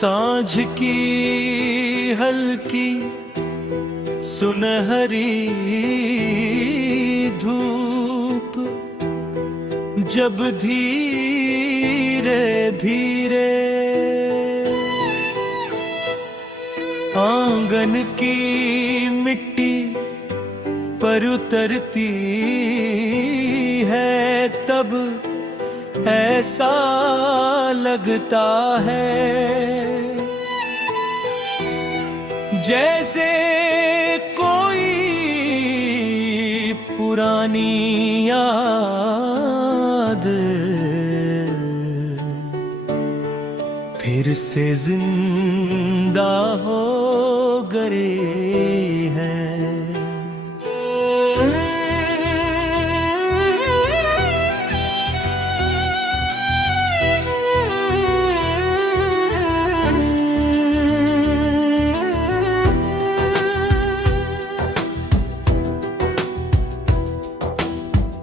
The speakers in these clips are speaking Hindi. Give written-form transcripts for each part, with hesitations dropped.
सांझ की हल्की सुनहरी धूप जब धीरे धीरे आंगन की मिट्टी पर उतरती है, तब ऐसा लगता है जैसे कोई पुरानी याद फिर से जिंदा हो गई है।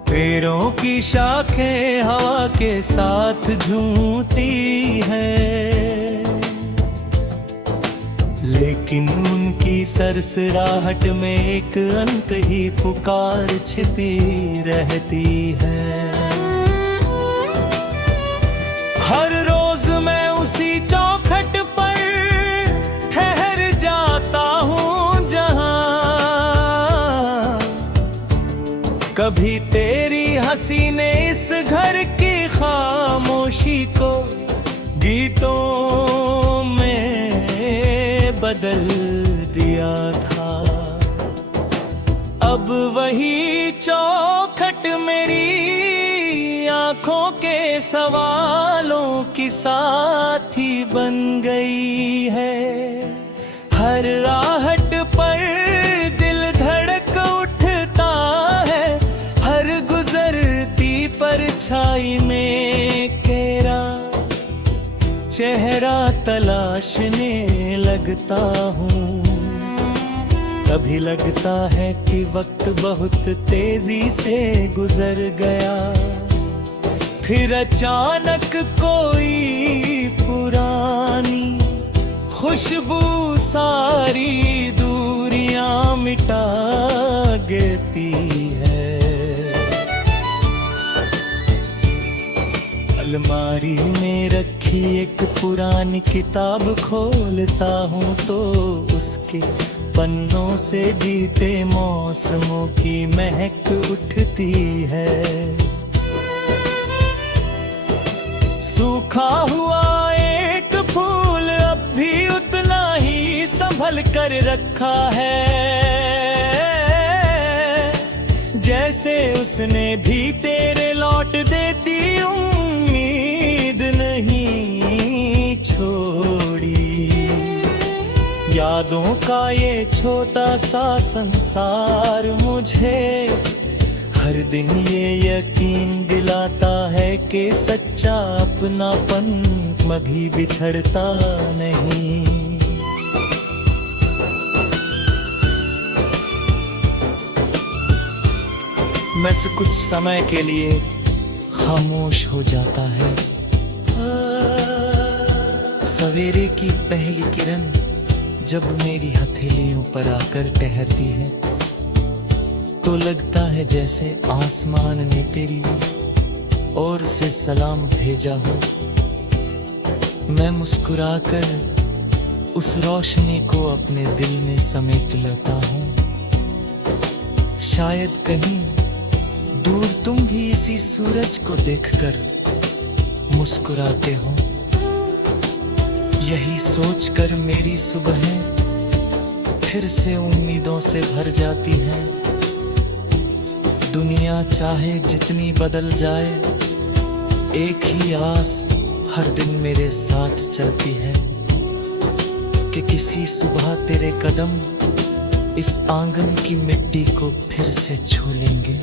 पेड़ों की शाखें हवा के साथ झूमती हैं, लेकिन उनकी सरसराहट में एक अंत ही पुकार छिपी रहती है। हर रोज मैं उसी चौखट पर ठहर जाता हूँ जहाँ कभी तेरी हंसी ने इस घर की खामोशी को गीतों में बदल दिया था। अब वही चौखट मेरी आंखों के सवालों की साथी बन गई है। हर आहट पर दिल धड़क उठता है, हर गुजरती परछाई में तेरा चेहरा तलाशने लगता हूँ। कभी लगता है कि वक्त बहुत तेजी से गुजर गया, फिर अचानक कोई पुरानी खुशबू सारी दूरियां मिटा देती है। अलमारी में रखी एक पुरानी किताब खोलता हूँ तो उसके पन्नों से बीते मौसमों की महक उठती है। सूखा हुआ एक फूल अब भी उतना ही संभल कर रखा है, जैसे उसने भी तेरे लौट देती उम्मीद नहीं छोड़ी। यादों का ये छोटा सा संसार मुझे हर दिन ये यकीन दिलाता है कि सच्चा अपनापन कभी बिछड़ता नहीं। बस कुछ समय के लिए खामोश हो जाता है। सवेरे की पहली किरण जब मेरी हथेलियों पर आकर ठहरती है तो लगता है जैसे आसमान ने तेरी ओर से सलाम भेजा हो। मैं मुस्कुराकर उस रोशनी को अपने दिल में समेट लेता हूँ। शायद कहीं दूर तुम भी इसी सूरज को देखकर मुस्कुराते हो। यही सोचकर मेरी सुबहें फिर से उम्मीदों से भर जाती हैं। दुनिया चाहे जितनी बदल जाए, एक ही आस हर दिन मेरे साथ चलती है कि किसी सुबह तेरे कदम इस आंगन की मिट्टी को फिर से छू लेंगे।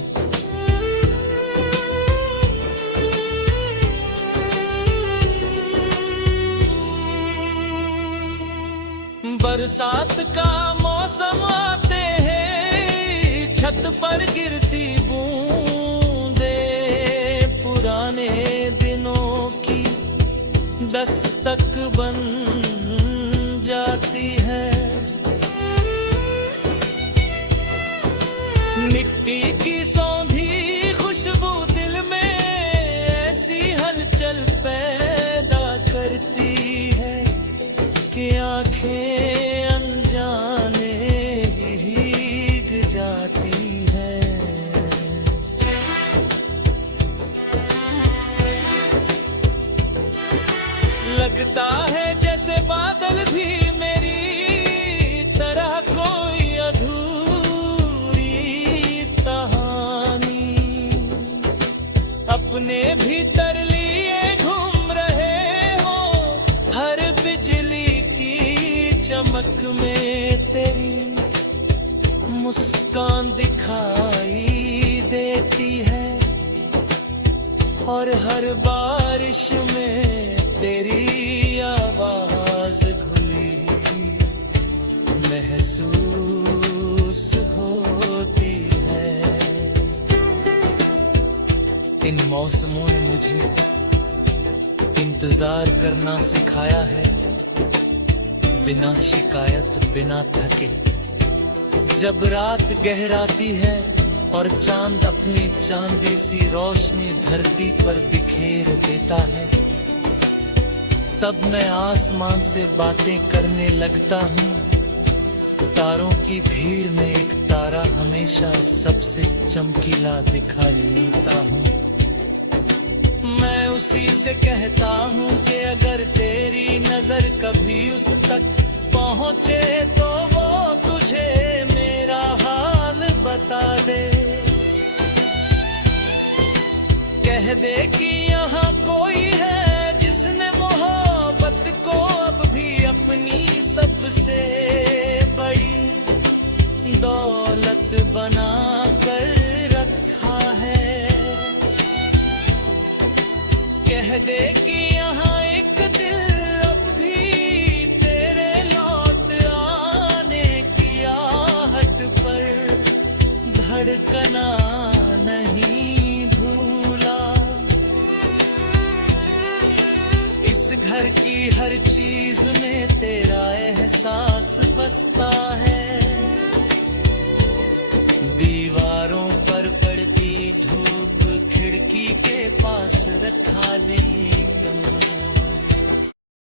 बरसात का मौसम आते हैं, छत पर गिरती बूंदे पुराने दिनों की दस्तक बन जाती है। मिट्टी की सौंधी खुशबू दिल में ऐसी हलचल पैदा करती है कि आंखें अनजाने भीग जाती है। लगता है जैसे बादल भी मेरी तरह कोई अधूरी कहानी अपने भीतर लिए घूम रहे हो। हर बिजली की चमक में तेरी मुस्कान दिखाई देती है और हर बारिश में तेरी आवाज घुली महसूस होती है। इन मौसमों ने मुझे इंतजार करना सिखाया है, बिना शिकायत बिना थके। जब रात गहराती है और चांद अपनी चांदी सी रोशनी धरती पर बिखेर देता है, तब मैं आसमान से बातें करने लगता हूँ। तारों की भीड़ में एक तारा हमेशा सबसे चमकीला दिखाई देता हूँ। मैं उसी से कहता हूँ कि अगर तेरी नजर कभी उस तक पहुँचे तो वो तुझे मेरा हाल बता दे। कह दे कि यहाँ कोई है जिसने मोहब्बत को अब भी अपनी सबसे बड़ी दौलत बना कर रखा है। कह दे कि यहाँ एक दिल अब भी तेरे लौट आने की आहट पर धड़कना नहीं भूला। इस घर की हर चीज में तेरा एहसास बसता है। दीवारों पर पड़ती धूप खिड़की के पास रखा दिल कमरा।